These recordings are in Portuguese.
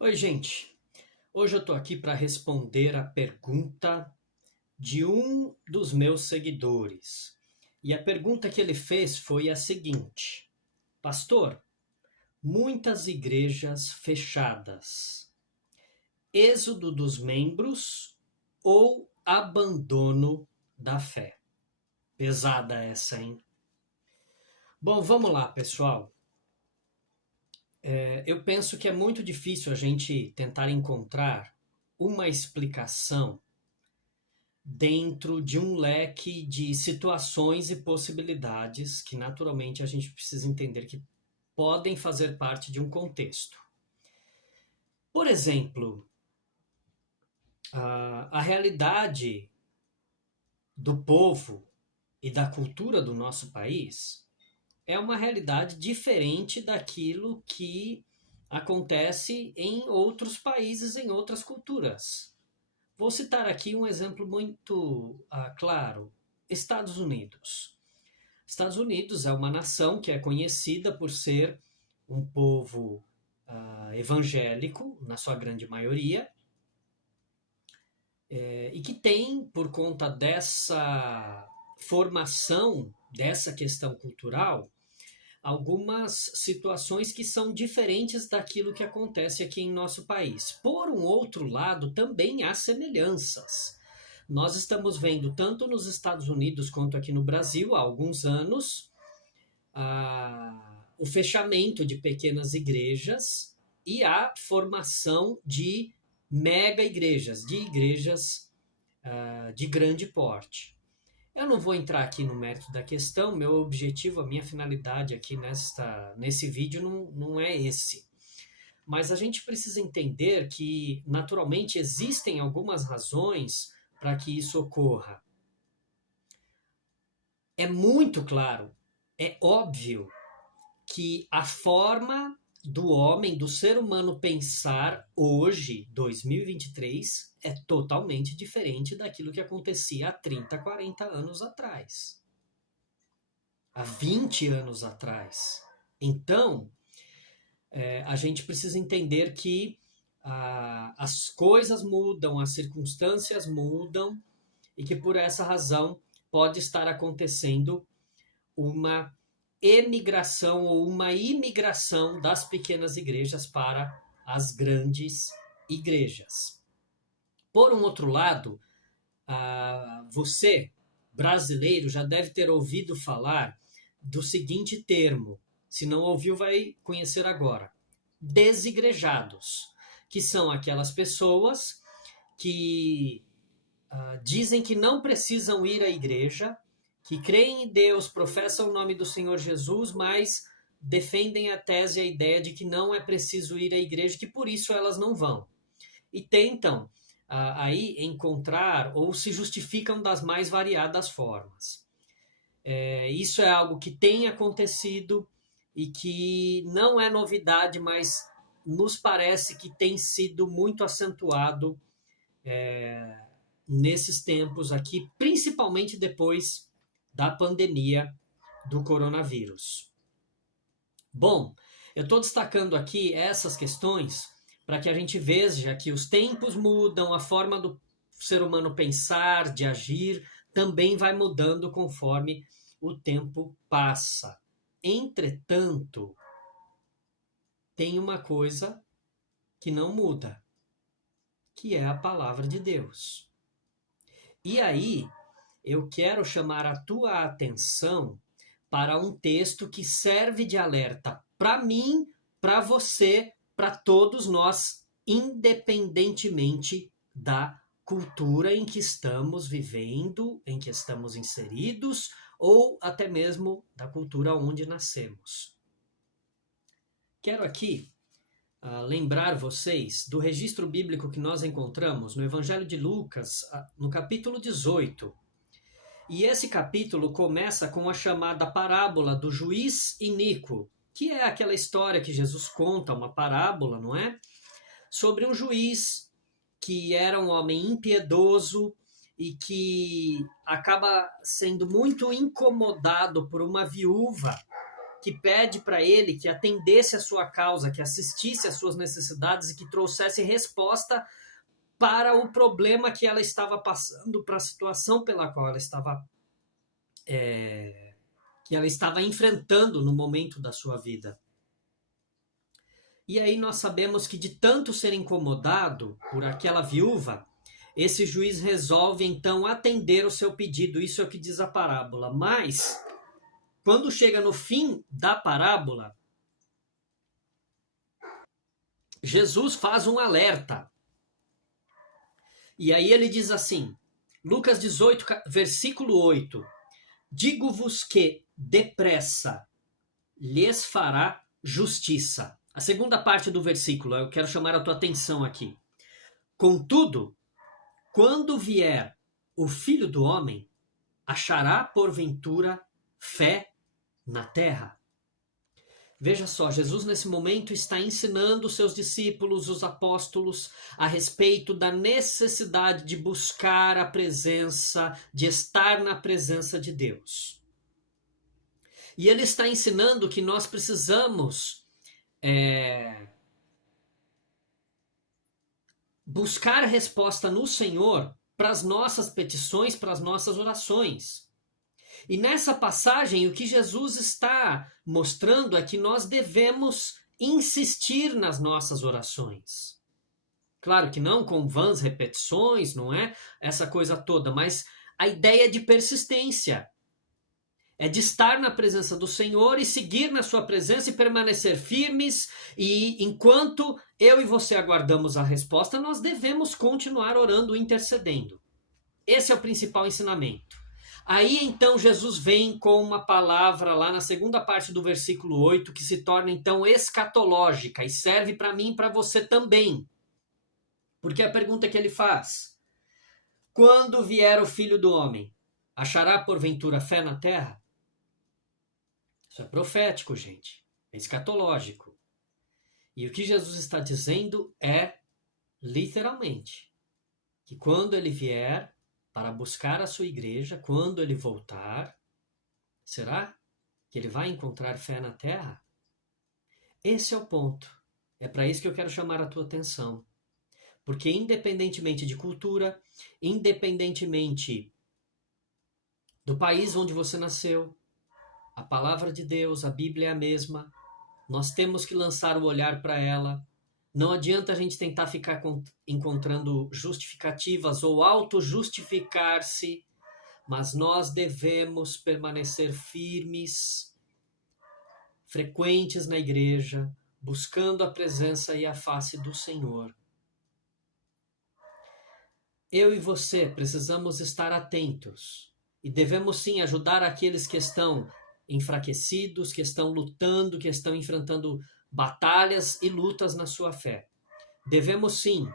Oi, gente. Hoje eu tô aqui para responder a pergunta de um dos meus seguidores. E a pergunta que ele fez foi a seguinte: Pastor, muitas igrejas fechadas, êxodo dos membros ou abandono da fé? Pesada essa, hein? Bom, vamos lá, pessoal. Eu penso que é muito difícil a gente tentar encontrar uma explicação dentro de um leque de situações e possibilidades que naturalmente a gente precisa entender que podem fazer parte de um contexto. Por exemplo, a realidade do povo e da cultura do nosso país é uma realidade diferente daquilo que acontece em outros países, em outras culturas. Vou citar aqui um exemplo muito claro: Estados Unidos. Estados Unidos é uma nação que é conhecida por ser um povo evangélico, na sua grande maioria, e que tem, por conta dessa formação, dessa questão cultural, algumas situações que são diferentes daquilo que acontece aqui em nosso país. Por um outro lado, também há semelhanças. Nós estamos vendo, tanto nos Estados Unidos quanto aqui no Brasil, há alguns anos, o fechamento de pequenas igrejas e a formação de mega igrejas, de igrejas de grande porte. Eu não vou entrar aqui no mérito da questão, meu objetivo, a minha finalidade aqui nesse vídeo não é esse. Mas a gente precisa entender que, naturalmente, existem algumas razões para que isso ocorra. É muito claro, é óbvio que a forma do homem, do ser humano pensar hoje, 2023, é totalmente diferente daquilo que acontecia há 30, 40 anos atrás. Há 20 anos atrás. Então, a gente precisa entender que as coisas mudam, as circunstâncias mudam e que por essa razão pode estar acontecendo uma emigração ou uma imigração das pequenas igrejas para as grandes igrejas. Por um outro lado, você, brasileiro, já deve ter ouvido falar do seguinte termo, se não ouviu, vai conhecer agora: desigrejados, que são aquelas pessoas que dizem que não precisam ir à igreja, que creem em Deus, professam o nome do Senhor Jesus, mas defendem a tese e a ideia de que não é preciso ir à igreja, que por isso elas não vão. E tentam aí encontrar ou se justificam das mais variadas formas. Isso é algo que tem acontecido e que não é novidade, mas nos parece que tem sido muito acentuado nesses tempos aqui, principalmente depois da pandemia do coronavírus. Bom, eu estou destacando aqui essas questões para que a gente veja que os tempos mudam, a forma do ser humano pensar, de agir, também vai mudando conforme o tempo passa. Entretanto, tem uma coisa que não muda, que é a palavra de Deus. E aí, eu quero chamar a tua atenção para um texto que serve de alerta para mim, para você, para todos nós, independentemente da cultura em que estamos vivendo, em que estamos inseridos, ou até mesmo da cultura onde nascemos. Quero aqui lembrar vocês do registro bíblico que nós encontramos no Evangelho de Lucas, no capítulo 18. E esse capítulo começa com a chamada parábola do juiz iníquo, que é aquela história que Jesus conta, uma parábola, não é? Sobre um juiz que era um homem impiedoso e que acaba sendo muito incomodado por uma viúva que pede para ele que atendesse a sua causa, que assistisse às suas necessidades e que trouxesse resposta para o problema que ela estava passando, para a situação pela qual ela estava que ela estava enfrentando no momento da sua vida. E aí nós sabemos que de tanto ser incomodado por aquela viúva, esse juiz resolve então atender o seu pedido. Isso é o que diz a parábola. Mas, quando chega no fim da parábola, Jesus faz um alerta. E aí ele diz assim, Lucas 18, versículo 8, digo-vos que depressa lhes fará justiça. A segunda parte do versículo, eu quero chamar a tua atenção aqui. Contudo, quando vier o Filho do Homem, achará porventura fé na terra? Veja só, Jesus nesse momento está ensinando os seus discípulos, os apóstolos, a respeito da necessidade de buscar a presença, de estar na presença de Deus. E ele está ensinando que nós precisamos buscar resposta no Senhor para as nossas petições, para as nossas orações. E nessa passagem, o que Jesus está mostrando é que nós devemos insistir nas nossas orações. Claro que não com vãs repetições, não é essa coisa toda, mas a ideia de persistência. É de estar na presença do Senhor e seguir na sua presença e permanecer firmes. E enquanto eu e você aguardamos a resposta, nós devemos continuar orando e intercedendo. Esse é o principal ensinamento. Aí então Jesus vem com uma palavra lá na segunda parte do versículo 8 que se torna então escatológica e serve para mim e para você também. Porque a pergunta que ele faz, quando vier o Filho do Homem, achará porventura fé na terra? Isso é profético, gente. É escatológico. E o que Jesus está dizendo é, literalmente, que quando ele vier para buscar a sua igreja, quando ele voltar, será que ele vai encontrar fé na terra? Esse é o ponto. É para isso que eu quero chamar a tua atenção. Porque independentemente de cultura, independentemente do país onde você nasceu, a palavra de Deus, a Bíblia é a mesma, nós temos que lançar o olhar para ela. Não adianta a gente tentar ficar encontrando justificativas ou auto-justificar-se, mas nós devemos permanecer firmes, frequentes na igreja, buscando a presença e a face do Senhor. Eu e você precisamos estar atentos e devemos sim ajudar aqueles que estão enfraquecidos, que estão lutando, que estão enfrentando batalhas e lutas na sua fé. Devemos sim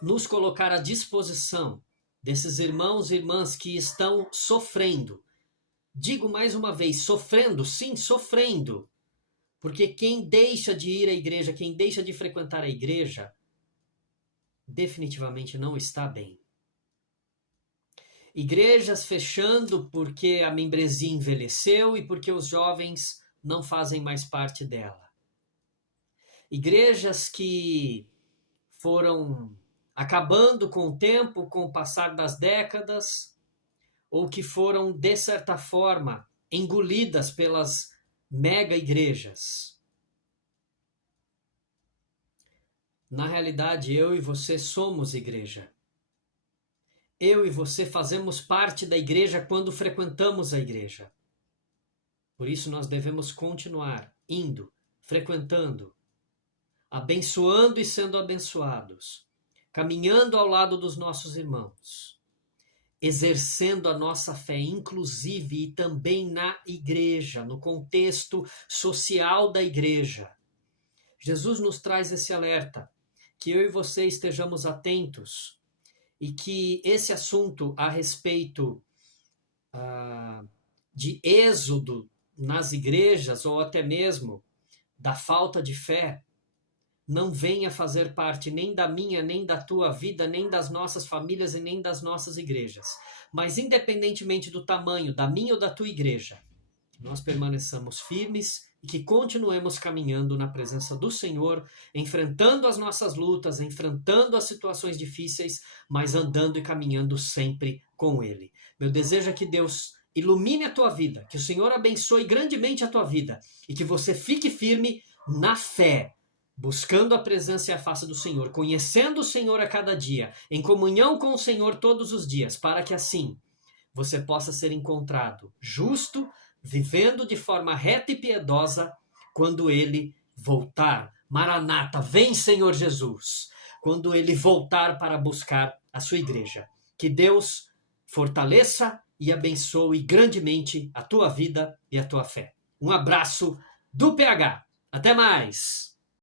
nos colocar à disposição desses irmãos e irmãs que estão sofrendo. Digo mais uma vez, sofrendo, sim, sofrendo. Porque quem deixa de ir à igreja, quem deixa de frequentar a igreja, definitivamente não está bem. Igrejas fechando porque a membresia envelheceu e porque os jovens não fazem mais parte dela. Igrejas que foram acabando com o tempo, com o passar das décadas, ou que foram, de certa forma, engolidas pelas mega igrejas. Na realidade, eu e você somos igreja. Eu e você fazemos parte da igreja quando frequentamos a igreja. Por isso nós devemos continuar indo, frequentando, abençoando e sendo abençoados, caminhando ao lado dos nossos irmãos, exercendo a nossa fé, inclusive e também na igreja, no contexto social da igreja. Jesus nos traz esse alerta, que eu e você estejamos atentos e que esse assunto a respeito de êxodo nas igrejas ou até mesmo da falta de fé não venha fazer parte nem da minha, nem da tua vida, nem das nossas famílias e nem das nossas igrejas. Mas independentemente do tamanho da minha ou da tua igreja, nós permaneçamos firmes e que continuemos caminhando na presença do Senhor, enfrentando as nossas lutas, enfrentando as situações difíceis, mas andando e caminhando sempre com Ele. Meu desejo é que Deus ilumine a tua vida, que o Senhor abençoe grandemente a tua vida e que você fique firme na fé, buscando a presença e a face do Senhor, conhecendo o Senhor a cada dia, em comunhão com o Senhor todos os dias, para que assim você possa ser encontrado justo, vivendo de forma reta e piedosa quando Ele voltar. Maranata, vem Senhor Jesus! Quando Ele voltar para buscar a sua igreja. Que Deus fortaleça e abençoe grandemente a tua vida e a tua fé. Um abraço do PH. Até mais!